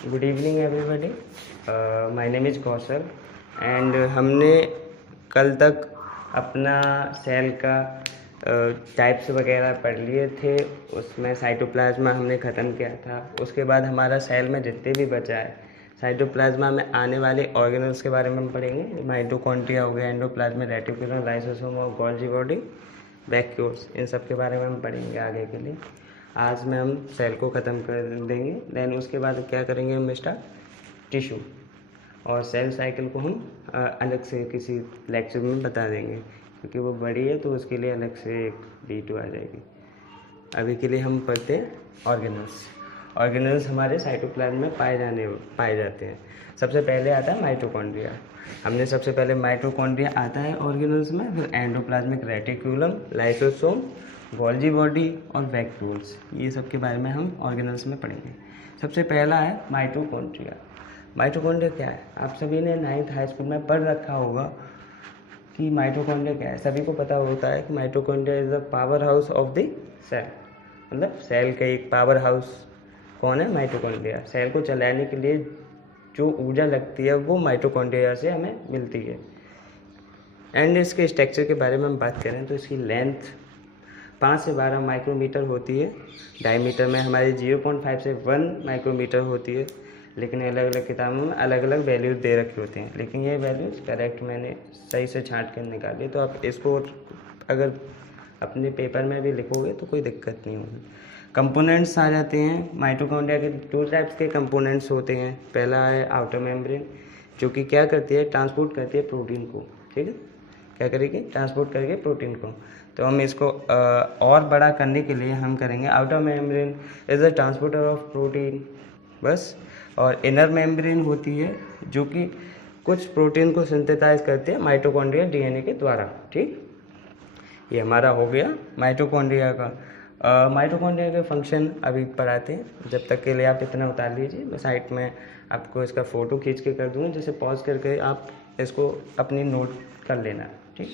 Good evening everybody. My name is Kaushal and हमने कल तक अपना सेल का टाइप्स वगैरह पढ़ लिए थे। उसमें साइटोप्लाज्मा हमने ख़त्म किया था। उसके बाद हमारा सेल में जितने भी बचा है, साइटोप्लाज्मा में आने वाले ऑर्गेनल्स के बारे में हम पढ़ेंगे। माइटोकॉन्ड्रिया हो गया, एंडोप्लाज्मिक रेटिकुलम, लाइसोसोम और गोल्गी बॉडी, वैक्यूल्स, इन सब के बारे में हम पढ़ेंगे आगे के लिए। आज में हम सेल को ख़त्म कर देंगे। देन उसके बाद क्या करेंगे, हम स्टार्ट टिश्यू और सेल साइकिल को हम अलग से किसी लेक्चर में बता देंगे, क्योंकि वो बड़ी है तो उसके लिए अलग से एक वीडियो आ जाएगी। अभी के लिए हम पढ़ते हैं ऑर्गेनल्स। ऑर्गेनल्स हमारे साइटोप्लाज्म में पाए जाते हैं। सबसे पहले आता है माइटोकॉन्ड्रिया। हमने सबसे पहले माइटोकॉन्ड्रिया आता है ऑर्गेनल्स में, फिर endoplasmic reticulum, lysosome, Golgi body और वैक्यूल्स, ये सब के बारे में हम ऑर्गेनल्स में पढ़ेंगे। सबसे पहला है माइटोकॉन्ड्रिया। माइटोकॉन्ड्रिया क्या है? आप सभी ने 9th हाई स्कूल में पढ़ रखा होगा कि माइटोकॉन्ड्रिया क्या है। सभी को पता होता है कि mitochondria is the power house of the cell. मतलब सेल का एक पावर हाउस कौन है? माइटोकॉन्ड्रिया। सेल को चलाने के लिए जो ऊर्जा लगती है वो माइटोकॉन्ड्रिया से हमें मिलती है। एंड इसके स्ट्रक्चर के बारे में हम बात करें तो इसकी लेंथ 5 से 12 माइक्रोमीटर होती है। डायमीटर में हमारी 0.5 से 1 माइक्रोमीटर होती है। लेकिन अलग अलग किताबों में अलग अलग वैल्यूज दे रखे होते हैं, लेकिन ये वैल्यूज करेक्ट मैंने सही से छांट कर निकाली। तो आप इसको अगर अपने पेपर में भी लिखोगे तो कोई दिक्कत नहीं होगी। कंपोनेंट्स आ जाते हैं। माइटोकॉन्ड्रिया के 2 टाइप्स के कंपोनेंट्स होते हैं। पहला है आउटर मेम्ब्रेन, जो कि क्या करती है? ट्रांसपोर्ट करती है प्रोटीन को। ठीक है, क्या करेगी? ट्रांसपोर्ट करके प्रोटीन को। तो हम इसको और बड़ा करने के लिए हम करेंगे outer membrane is the transporter of protein, बस। और इनर मेम्ब्रेन होती है जो कि कुछ प्रोटीन को सिंथेसाइज करती है माइटोकॉन्ड्रिया डीएनए के द्वारा। ठीक, ये हमारा हो गया माइटोकॉन्ड्रिया का। माइटोकॉन्ड्रिया के फंक्शन अभी पढ़ाते हैं। जब तक के लिए आप इतना उतार लीजिए, मैं साइड में आपको इसका फ़ोटो खींच के कर दूँगा, जिसे पॉज करके आप इसको अपनी नोट कर लेना। ठीक,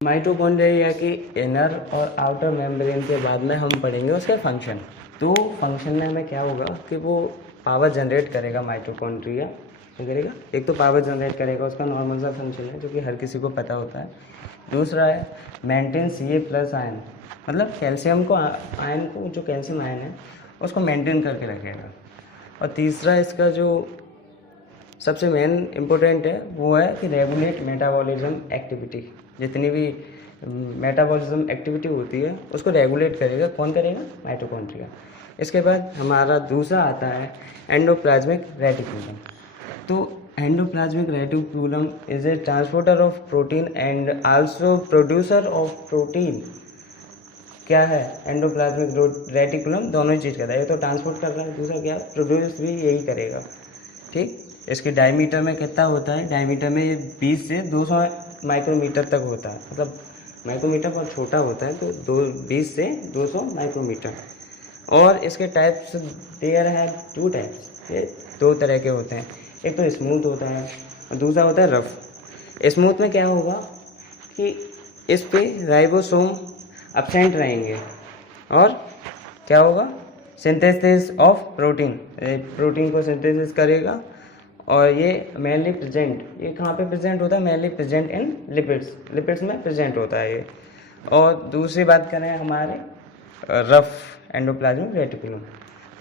माइटोकॉन्ड्रिया की इनर और आउटर मेम्ब्रेन के बाद में हम पढ़ेंगे उसके फंक्शन। तो फंक्शन में हमें क्या होगा कि वो पावर जनरेट करेगा। माइटोकॉन्ड्रिया क्या करेगा? एक तो पावर जनरेट करेगा, उसका नॉर्मल सा फंक्शन है जो कि हर किसी को पता होता है। दूसरा है मेंटेन Ca+ आयन, मतलब कैल्शियम को, आयन को, जो कैल्शियम आयन है उसको मेंटेन करके रखेगा। और तीसरा इसका जो सबसे मेन इम्पोर्टेंट है वो है कि रेगुलेट मेटाबॉलिज्म एक्टिविटी। जितनी भी मेटाबॉलिज्म एक्टिविटी होती है उसको रेगुलेट करेगा। कौन करेगा? माइटोकॉन्ड्रिया। इसके बाद हमारा दूसरा आता है एंडोप्लाज्मिक रेटिकुलम। तो endoplasmic reticulum is a transporter of protein and also producer of protein. क्या है? एंडोप्लाज्मिक रेटिकुलम दोनों ही चीज़ करता है। ये तो ट्रांसपोर्ट कर रहा है, दूसरा क्या? प्रोड्यूस भी यही करेगा। ठीक, इसके डायमीटर में कितना होता है? डायमीटर में ये 20 से 200 माइक्रोमीटर तक होता है। मतलब माइक्रोमीटर बहुत छोटा होता है, तो 20 से 200 माइक्रोमीटर। और इसके टाइप्स देयर है 2 टाइप्स। ये 2 तरह के होते हैं। एक तो स्मूथ होता है और दूसरा होता है रफ। स्मूथ में क्या होगा कि इस पे राइबोसोम एब्सेंट रहेंगे और क्या होगा? सिंथेसिस ऑफ प्रोटीन, प्रोटीन को सिंथेसिस करेगा। और ये मेनली प्रेजेंट, ये कहाँ पे प्रेजेंट होता है? Mainly present in lipids, lipids में प्रेजेंट होता है ये। और दूसरी बात करें हमारे रफ एंडोप्लाज्मिक रेटिकुलम,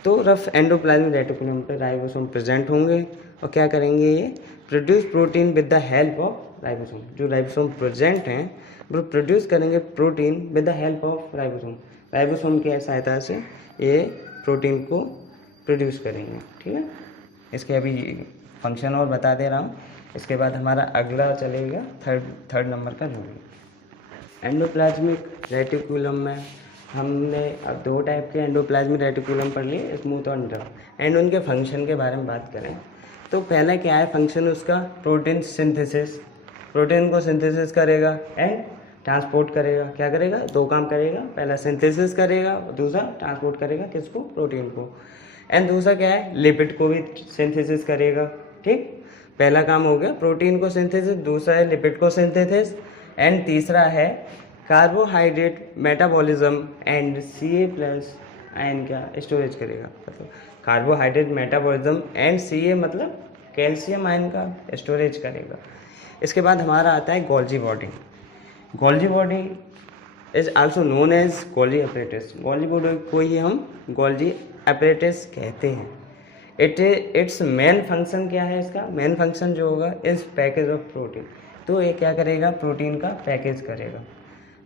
तो रफ एंडोप्लाज्मिक रेटिकुलम पे राइबोसोम प्रेजेंट होंगे और क्या करेंगे? ये produce protein with the help of ribosome. जो राइबोसोम प्रेजेंट हैं वो प्रोड्यूस करेंगे protein with the help of ribosome. Ribosome की सहायता से ये प्रोटीन को प्रोड्यूस करेंगे। ठीक है, इसके अभी फंक्शन और बता दे रहा हूँ। इसके बाद हमारा अगला चलेगा थर्ड नंबर का रूल। एंडोप्लाज्मिक रेटिकुलम में हमने अब 2 टाइप के एंडोप्लाज्मिक रेटिकुलम पढ़ लिए, स्मूथ और रफ। एंड उनके फंक्शन के बारे में बात करें तो पहला क्या है फंक्शन उसका? Protein synthesis. प्रोटीन को सिंथेसिस करेगा एंड ट्रांसपोर्ट करेगा। क्या करेगा? 2 काम करेगा। पहला सिंथेसिस करेगा और दूसरा ट्रांसपोर्ट करेगा। किसको? प्रोटीन को। एंड दूसरा क्या है? लिपिड को भी सिंथेसिस करेगा। ठीक, पहला काम हो गया प्रोटीन को सिंथेसिस, दूसरा है लिपिड को सिंथेसिस, एंड तीसरा है carbohydrate metabolism and Ca+ ion क्या? स्टोरेज करेगा। मतलब कार्बोहाइड्रेट मेटाबॉलिज्म, एंड सी मतलब कैल्शियम आयन का स्टोरेज करेगा। इसके बाद हमारा आता है Golgi body. Golgi body is also known as Golgi apparatus. Golgi body को ही हम गोल्जी एपरेटस कहते हैं। इट्स मेन फंक्शन क्या है? इसका मेन फंक्शन जो होगा इज पैकेज ऑफ प्रोटीन। तो ये क्या करेगा? प्रोटीन का पैकेज करेगा।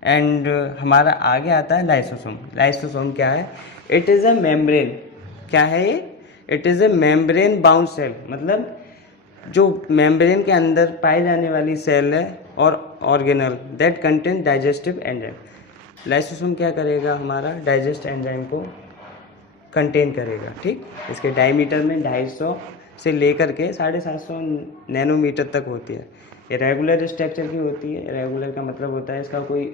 एंड हमारा आगे आता है लाइसोसोम। लाइसोसोम क्या है? It is a membrane. क्या है ये? It is a membrane bound cell, मतलब जो मेम्ब्रेन के अंदर पाई जाने वाली सेल है और organelle that contain digestive enzyme. Lysosome क्या करेगा? हमारा डाइजेस्ट एंजाइम को कंटेन करेगा। ठीक, इसके डायमीटर में 250 से लेकर के 750 नैनोमीटर तक होती है। ये रेगुलर स्ट्रक्चर की होती है। रेगुलर का मतलब होता है इसका कोई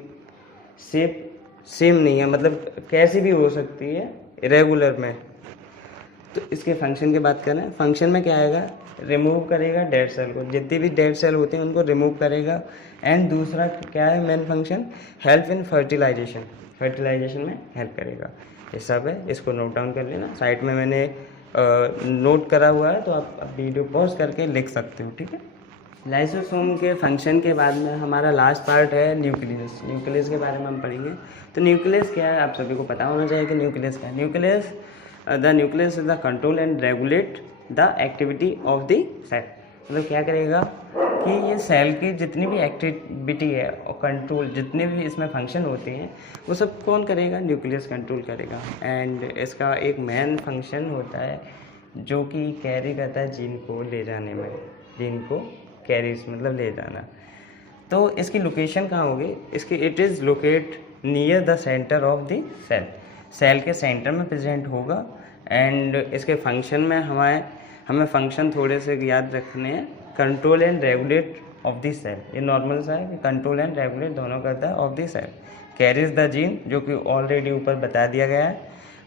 शेप सेम नहीं है, मतलब कैसी भी हो सकती है रेगुलर में। तो इसके फंक्शन की बात करें, फंक्शन में क्या आएगा? रिमूव करेगा डेड सेल को, जितनी भी डेड सेल होते हैं उनको रिमूव करेगा। एंड दूसरा क्या है main function? Help in fertilisation. Fertilisation में हेल्प करेगा। ये सब है, इसको नोट डाउन कर लेना। साइड में मैंने नोट करा हुआ है, तो आप वीडियो पॉज करके लिख सकते हो। ठीक है। लाइसोसोम के फंक्शन के बाद में हमारा लास्ट पार्ट है न्यूक्लियस। न्यूक्लियस के बारे में हम पढ़ेंगे। तो न्यूक्लियस क्या है? आप सभी को पता होना चाहिए कि न्यूक्लियस क्या है। Nucleus the nucleus is the control and regulate the activity of the cell. मतलब क्या करेगा कि ये सेल की जितनी भी एक्टिविटी है और कंट्रोल, जितने भी इसमें फंक्शन होते हैं वो सब कौन करेगा? न्यूक्लियस कंट्रोल करेगा। एंड इसका एक मेन फंक्शन होता है जो कि कैरी करता है जीन को ले जाने में। जीन को कैरीज मतलब ले जाना। तो इसकी लोकेशन कहाँ होगी? इसकी it is locate near the centre of the cell. Cell के सेंटर में प्रेजेंट होगा। एंड इसके फंक्शन में हमें फंक्शन थोड़े से याद रखने हैं। Control and regulate of the cell, ये नॉर्मल सा है कि कंट्रोल एंड रेगुलेट दोनों करता है of the cell. Carries the gene, जो कि ऑलरेडी ऊपर बता दिया गया है।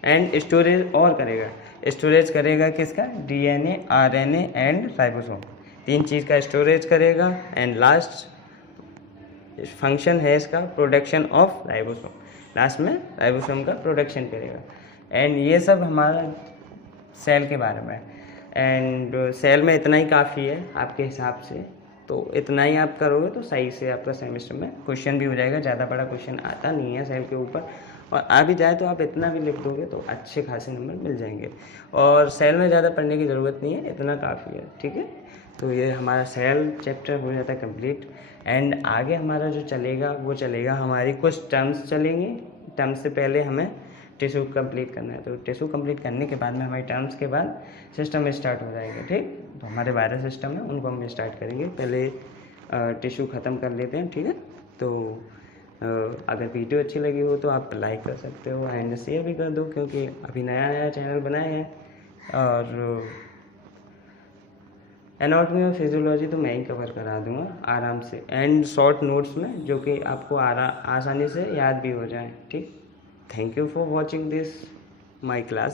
एंड स्टोरेज और करेगा, स्टोरेज करेगा किसका? DNA, RNA एंड राइबोसोम, 3 चीज़ का स्टोरेज करेगा। एंड लास्ट फंक्शन है इसका प्रोडक्शन ऑफ राइबोसोम। लास्ट में राइबोसोम का प्रोडक्शन करेगा। एंड ये सब हमारा सेल के बारे में। एंड सेल में इतना ही काफ़ी है आपके हिसाब से, तो इतना ही आप करोगे तो सही से आपका सेमेस्टर में क्वेश्चन भी हो जाएगा। ज़्यादा बड़ा क्वेश्चन आता नहीं है सेल के ऊपर, और आ भी जाए तो आप इतना भी लिख दोगे तो अच्छे खासे नंबर मिल जाएंगे। और सेल में ज़्यादा पढ़ने की ज़रूरत नहीं है, इतना काफ़ी है। ठीक है, तो ये हमारा सेल चैप्टर हो जाता है कंप्लीट। एंड आगे हमारा जो चलेगा वो चलेगा, हमारी कुछ टर्म्स चलेंगे। टर्म्स से पहले हमें टिश्यू कंप्लीट करना है। तो टिश्यू कंप्लीट करने के बाद में हमारी टर्म्स के बाद सिस्टम स्टार्ट हो जाएगा। ठीक, तो हमारे 12 सिस्टम है, उनको हम स्टार्ट करेंगे। पहले टिश्यू ख़त्म कर लेते हैं। ठीक है, तो अगर वीडियो अच्छी लगी हो तो आप लाइक कर सकते हो एंड शेयर भी कर दो, क्योंकि अभी नया चैनल बनाए हैं। और एनाटॉमी और फिजियोलॉजी तो मैं ही कवर करा दूंगा आराम से, एंड शॉर्ट नोट्स में, जो कि आपको आसानी से याद भी हो जाए। ठीक, thank you for watching this my class.